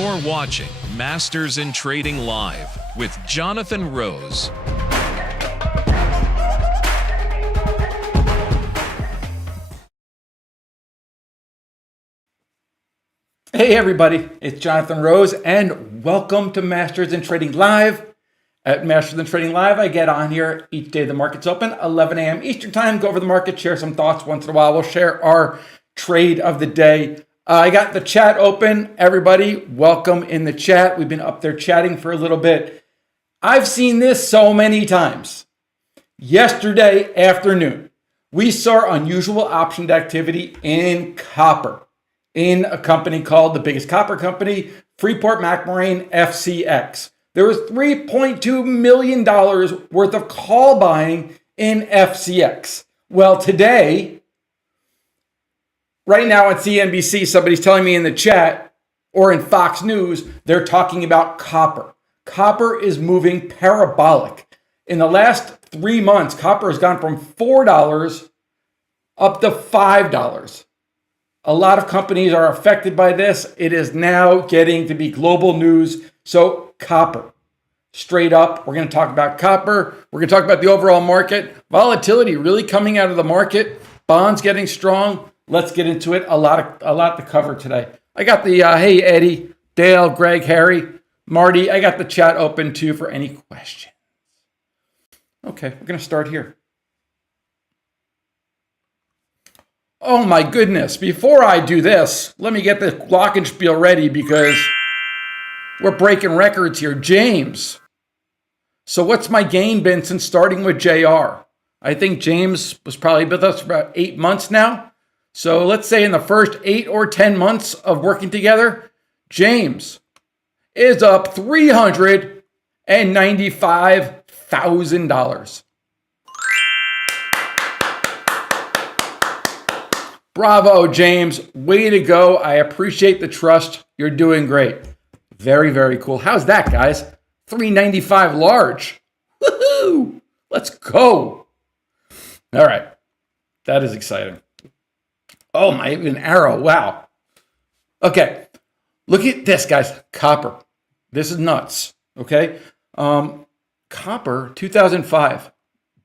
You're watching Masters in Trading Live with Jonathan Rose. Hey everybody, it's Jonathan Rose and welcome to Masters in Trading Live. At Masters in Trading Live, I get on here each day the market's open, 11 a.m. Eastern Time, go over the market, share some thoughts. Once in a while, we'll share our trade of the day. I got the chat open. Everybody, welcome in the chat. We've been up there chatting for a little bit. I've seen this so many times. Yesterday afternoon, we saw unusual option activity in copper in a company called the biggest copper company, Freeport-McMoRan, FCX. There was $3.2 million worth of call buying in FCX. Well, today, right now on CNBC, somebody's telling me in the chat or in Fox News, they're talking about copper. Copper is moving parabolic. In the last 3 months, copper has gone from $4 up to $5. A lot of companies are affected by this. It is now getting to be global news. So copper, straight up, we're going to talk about copper. We're going to talk about the overall market. Volatility really coming out of the market. Bonds getting strong. Let's get into it. A lot to cover today. I got the, hey, Eddie, Dale, Greg, Harry, Marty. I got the chat open too for any questions. Okay, we're going to start here. Oh my goodness, before I do this, let me get the glockenspiel ready because we're breaking records here. James. So what's my gain been since starting with JR? I think James was probably with us for about 8 months now. So let's say in the first 8 or 10 months of working together, James is up $395,000. Bravo, James. Way to go. I appreciate the trust. You're doing great. Very, very cool. How's that, guys? 395 large. Woohoo! Let's go. All right. That is exciting. Oh, my, an arrow. Wow. Okay. Look at this, guys. Copper. This is nuts. Okay. Copper, 2005.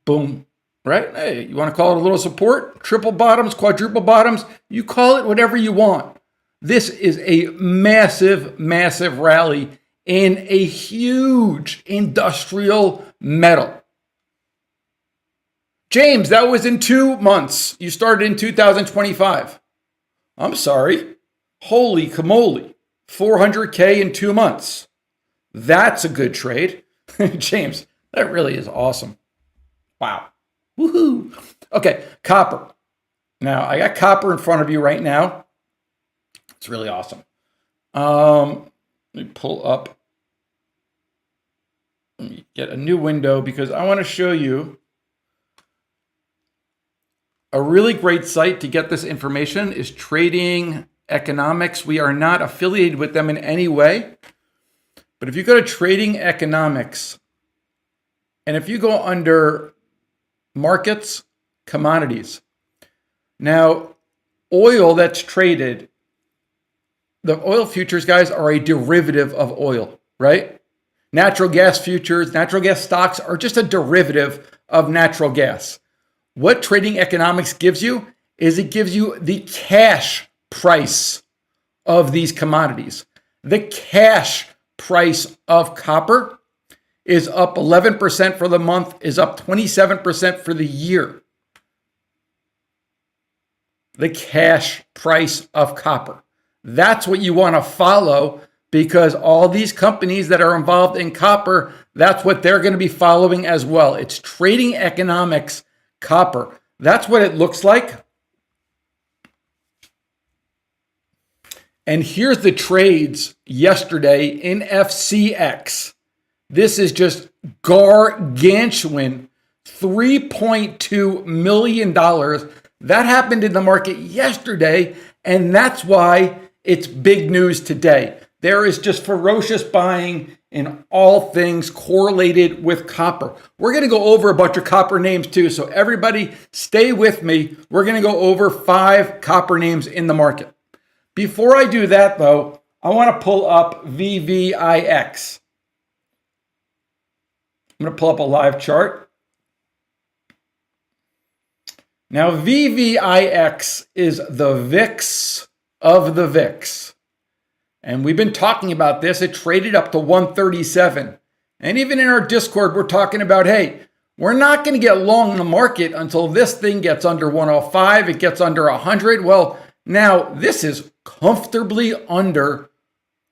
Boom. Right? Hey, you want to call it a little support? Triple bottoms, quadruple bottoms? You call it whatever you want. This is a massive, massive rally in a huge industrial metal. James, that was in 2 months. You started in 2025. I'm sorry. Holy camole. 400K in 2 months. That's a good trade. James, that really is awesome. Wow. Woohoo. Okay, copper. Now, I got copper in front of you right now. It's really awesome. Let me pull up. Let me get a new window because I want to show you a really great site to get this information is Trading Economics. We are not affiliated with them in any way. But if you go to Trading Economics, and if you go under markets, commodities. Now, oil that's traded, the oil futures, guys, are a derivative of oil, right? Natural gas futures, natural gas stocks are just a derivative of natural gas. What Trading Economics gives you is it gives you the cash price of these commodities. The cash price of copper is up 11% for the month, is up 27% for the year. The cash price of copper. That's what you want to follow because all these companies that are involved in copper, that's what they're going to be following as well. It's Trading Economics copper. That's what it looks like. And here's the trades yesterday in FCX. This is just gargantuan, $3.2 million. That happened in the market yesterday, and that's why it's big news today. There is just ferocious buying in all things correlated with copper. We're going to go over a bunch of copper names too, so everybody stay with me. We're going to go over 5 copper names in the market. Before I do that, though, I want to pull up VVIX. I'm going to pull up a live chart. Now, VVIX is the VIX of the VIX. And we've been talking about this. It traded up to 137. And even in our Discord, we're talking about, hey, we're not going to get long in the market until this thing gets under 105. It gets under 100. Well, now this is comfortably under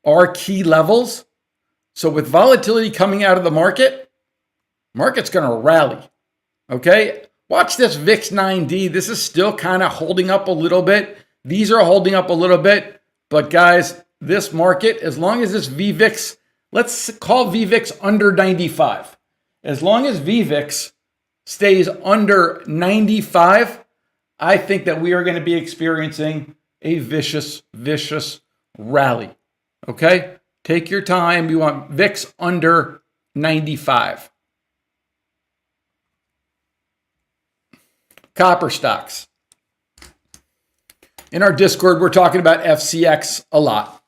our key levels. So with volatility coming out of the market's going to rally. Okay? Watch this VIX 9D. This is still kind of holding up a little bit. These are holding up a little bit. But guys, this market, as long as this VVIX, let's call VVIX under 95. As long as VVIX stays under 95, I think that we are going to be experiencing a vicious rally. Okay? Take your time. We want VIX under 95. Copper stocks. In our Discord, we're talking about FCX a lot.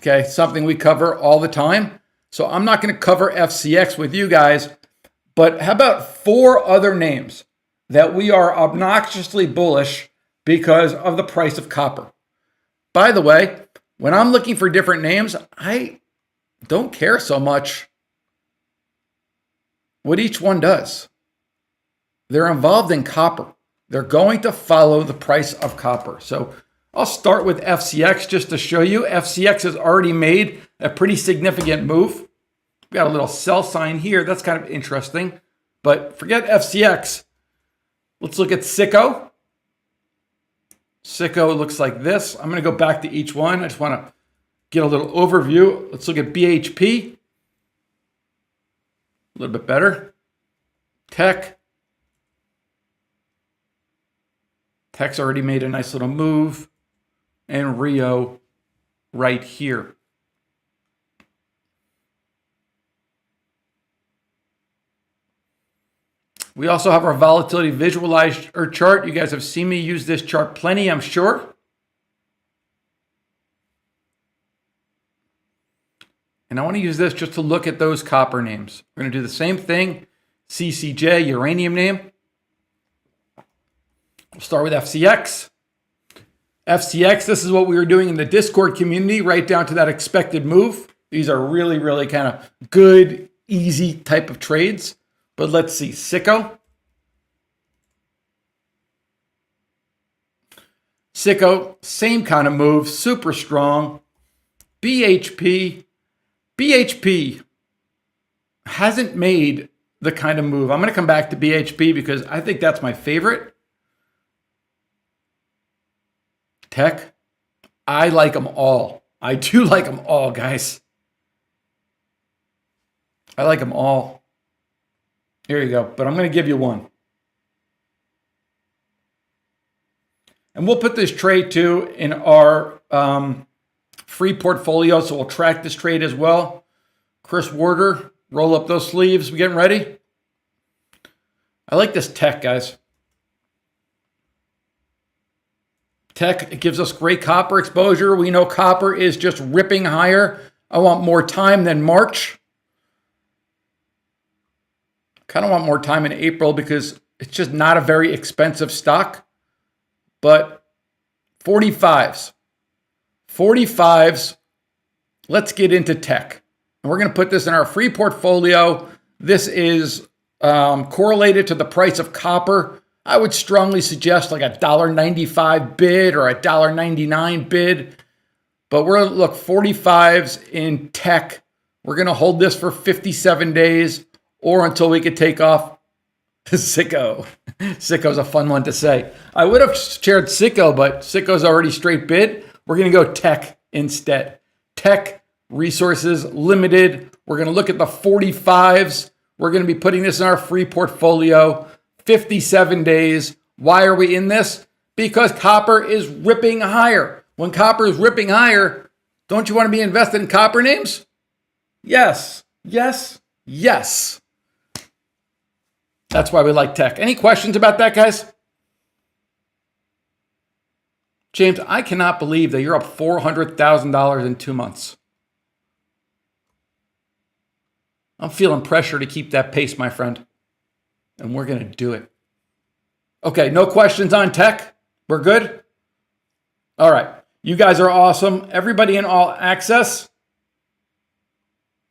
Okay? Something we cover all the time. So I'm not going to cover FCX with you guys. But how about 4 other names that we are obnoxiously bullish because of the price of copper? By the way, when I'm looking for different names, I don't care so much what each one does. They're involved in copper. They're going to follow the price of copper. So I'll start with FCX just to show you. FCX has already made a pretty significant move. Got a little sell sign here. That's kind of interesting. But forget FCX. Let's look at Sicko. Sicko looks like this. I'm going to go back to each one. I just want to get a little overview. Let's look at BHP. A little bit better. Teck. Teck's already made a nice little move. And Rio right here. We also have our volatility visualizer chart. You guys have seen me use this chart plenty, I'm sure. And I want to use this just to look at those copper names. We're going to do the same thing. CCJ, uranium name. We'll start with FCX. FCX, this is what we were doing in the Discord community, right down to that expected move. These are really kind of good, easy type of trades. But let's see, Sicko. Sicko, same kind of move, super strong. BHP. BHP hasn't made the kind of move. I'm going to come back to BHP because I think that's my favorite. Teck, I like them all. I do like them all, guys. I like them all. Here you go. But I'm going to give you one. And we'll put this trade too in our free portfolio. So we'll track this trade as well. Chris Warder, roll up those sleeves. We getting ready? I like this Teck, guys. Teck, it gives us great copper exposure. We know copper is just ripping higher. I want more time than March. Kind of want more time in April because it's just not a very expensive stock. But 45s. 45s. Let's get into Teck. And we're going to put this in our free portfolio. This is correlated to the price of copper. I would strongly suggest like a $1.95 bid or a $1.99 bid. But we're going to look 45s in Teck. We're going to hold this for 57 days. Or until we could take off Sicko. Sicko's a fun one to say. I would have shared Sicko, but Sicko's already straight bid. We're going to go Teck instead. Teck Resources Limited. We're going to look at the 45s. We're going to be putting this in our free portfolio. 57 days. Why are we in this? Because copper is ripping higher. When copper is ripping higher, don't you want to be invested in copper names? Yes. That's why we like Teck. Any questions about that, guys? James, I cannot believe that you're up $400,000 in 2 months. I'm feeling pressure to keep that pace, my friend. And we're going to do it. Okay, no questions on tech? We're good? All right. You guys are awesome. Everybody in All Access,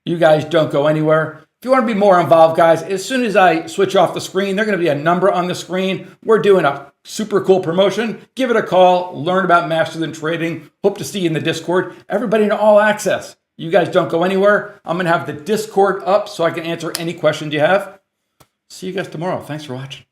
you guys don't go anywhere. If you want to be more involved, guys, as soon as I switch off the screen, there's going to be a number on the screen. We're doing a super cool promotion. Give it a call. Learn about Masters in Trading. Hope to see you in the Discord. Everybody in All Access, you guys don't go anywhere. I'm going to have the Discord up so I can answer any questions you have. See you guys tomorrow. Thanks for watching.